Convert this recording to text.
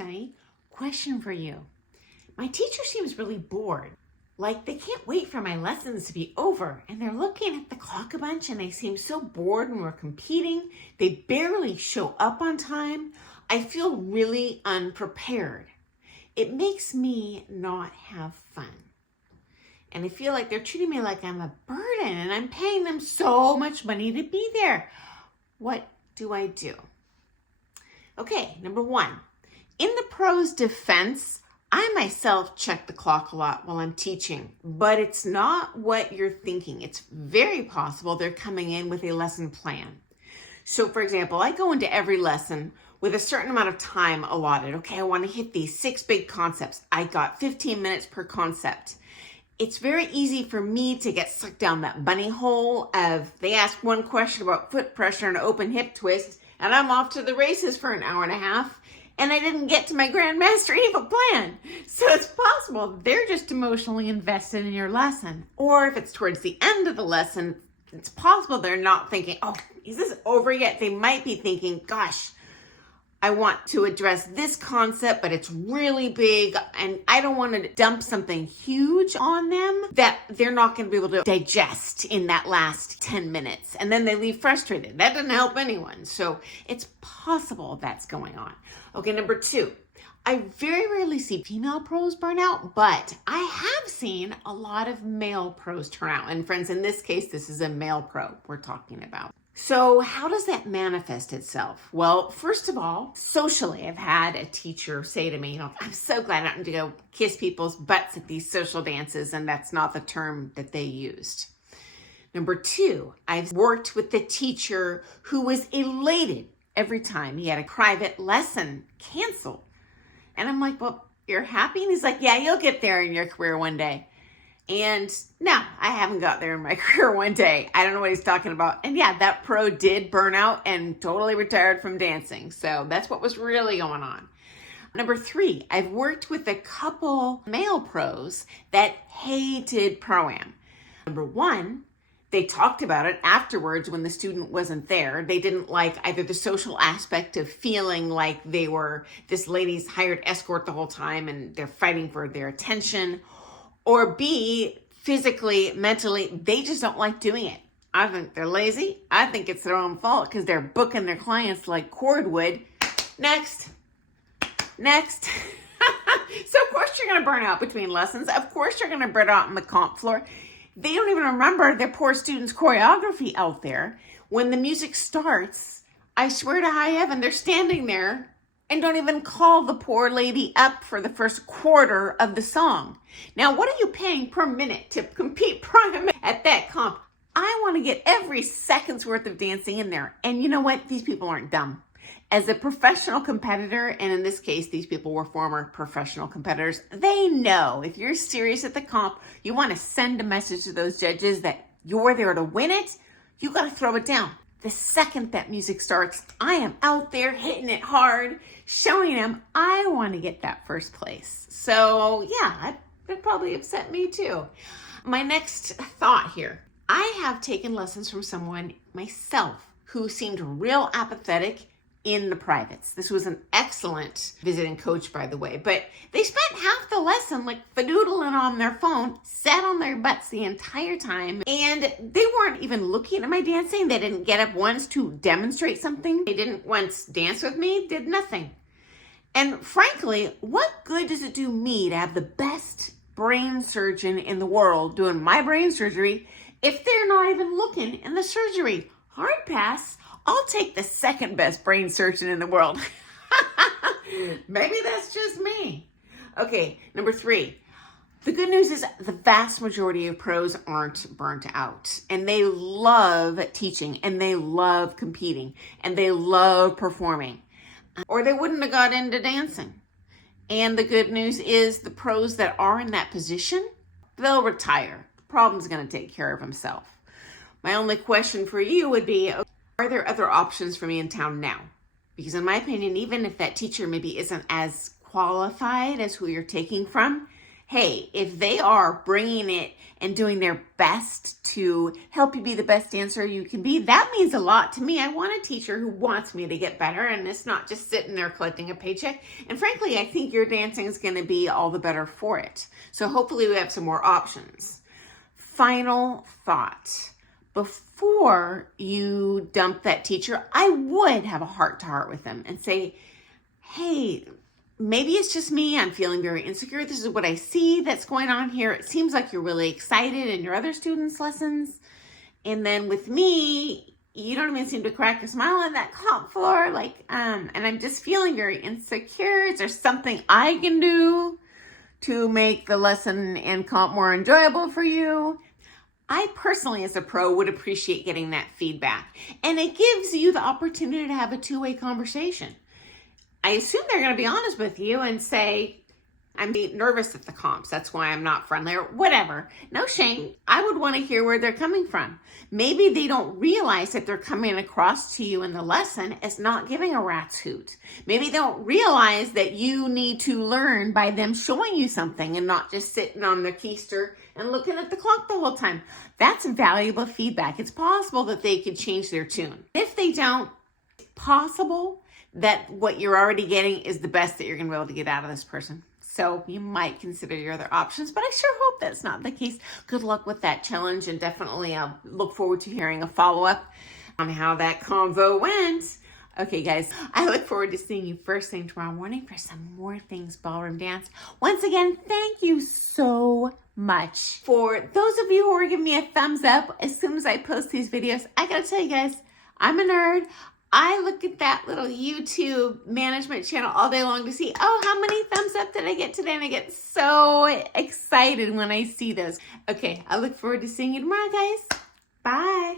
Sunny. Question for you. My teacher seems really bored. Like they can't wait for my lessons to be over, and they're looking at the clock a bunch and they seem so bored when we're competing. They barely show up on time. I feel really unprepared. It makes me not have fun. And I feel like they're treating me like I'm a burden and I'm paying them so much money to be there. What do I do? Okay, number one, in the pro's defense, I myself check the clock a lot while I'm teaching, but it's not what you're thinking. It's very possible they're coming in with a lesson plan. So for example, I go into every lesson with a certain amount of time allotted. Okay, I want to hit these 6 big concepts. I got 15 minutes per concept. It's very easy for me to get sucked down that bunny hole of they ask one question about foot pressure and open hip twist, and I'm off to the races for an hour and a half, and I didn't get to my Grandmaster Eva plan. So it's possible they're just emotionally invested in your lesson. Or if it's towards the end of the lesson, it's possible they're not thinking, oh, is this over yet? They might be thinking, gosh, I want to address this concept, but it's really big and I don't want to dump something huge on them that they're not going to be able to digest in that last 10 minutes. And then they leave frustrated. That doesn't help anyone. So it's possible that's going on. Okay, number 2. I very rarely see female pros burn out, but I have seen a lot of male pros turn out. And friends, in this case, this is a male pro we're talking about. So how does that manifest itself? Well, first of all, socially, I've had a teacher say to me, I'm so glad I don't have to go kiss people's butts at these social dances, and that's not the term that they used. Number 2, I've worked with the teacher who was elated every time he had a private lesson canceled. And I'm like, well, you're happy? And he's like, yeah, you'll get there in your career one day. And no, I haven't got there in my career one day. I don't know what he's talking about. And yeah, that pro did burn out and totally retired from dancing. So that's what was really going on. Number 3, I've worked with a couple male pros that hated Pro-Am. Number 1, they talked about it afterwards when the student wasn't there. They didn't like either the social aspect of feeling like they were this lady's hired escort the whole time and they're fighting for their attention, or B, physically, mentally, they just don't like doing it. I think they're lazy. I think it's their own fault because they're booking their clients like cordwood. Next. So of course you're going to burn out between lessons. Of course you're going to burn out on the comp floor. They don't even remember their poor students' choreography out there. When the music starts, I swear to high heaven, they're standing there and don't even call the poor lady up for the first quarter of the song. Now, what are you paying per minute to compete prime at that comp? I want to get every second's worth of dancing in there. And you know what? These people aren't dumb. As a professional competitor, and in this case, these people were former professional competitors, they know if you're serious at the comp, you want to send a message to those judges that you're there to win it, you got to throw it down. The second that music starts, I am out there hitting it hard, showing them I want to get that first place. So yeah, that probably upset me too. My next thought here. I have taken lessons from someone myself who seemed real apathetic in the privates. This was an excellent visiting coach, by the way, but they spent half the lesson like fadoodling on their phone, sat on their butts the entire time, and they weren't even looking at my dancing. They didn't get up once to demonstrate something. They didn't once dance with me, did nothing. And frankly, what good does it do me to have the best brain surgeon in the world doing my brain surgery if they're not even looking in the surgery? Hard pass. I'll take the second best brain surgeon in the world. Maybe that's just me. Okay, number 3. The good news is the vast majority of pros aren't burnt out. And they love teaching, and they love competing, and they love performing. Or they wouldn't have got into dancing. And the good news is the pros that are in that position, they'll retire. The problem's going to take care of himself. My only question for you would be, are there other options for me in town now? Because in my opinion, even if that teacher maybe isn't as qualified as who you're taking from, hey, if they are bringing it and doing their best to help you be the best dancer you can be, that means a lot to me. I want a teacher who wants me to get better and it's not just sitting there collecting a paycheck. And frankly, I think your dancing is going to be all the better for it. So hopefully we have some more options. Final thought. Before you dump that teacher, I would have a heart-to-heart with them and say, hey, maybe it's just me. I'm feeling very insecure. This is what I see that's going on here. It seems like you're really excited in your other students' lessons. And then with me, you don't even seem to crack a smile on that comp floor. And I'm just feeling very insecure. Is there something I can do to make the lesson and comp more enjoyable for you? I personally, as a pro, would appreciate getting that feedback. And it gives you the opportunity to have a two-way conversation. I assume they're going to be honest with you and say, I'm being nervous at the comps. That's why I'm not friendly or whatever. No shame. I would want to hear where they're coming from. Maybe they don't realize that they're coming across to you in the lesson as not giving a rat's hoot. Maybe they don't realize that you need to learn by them showing you something and not just sitting on their keister and looking at the clock the whole time. That's valuable feedback. It's possible that they could change their tune. If they don't, it's possible that what you're already getting is the best that you're going to be able to get out of this person. So you might consider your other options, but I sure hope that's not the case. Good luck with that challenge, and definitely I'll look forward to hearing a follow-up on how that convo went. Okay, guys, I look forward to seeing you first thing tomorrow morning for some more things ballroom dance. Once again, thank you so much. For those of you who are giving me a thumbs up as soon as I post these videos, I gotta tell you guys, I'm a nerd. I look at that little YouTube management channel all day long to see, oh, how many thumbs up did I get today? And I get so excited when I see those. Okay, I look forward to seeing you tomorrow, guys. Bye.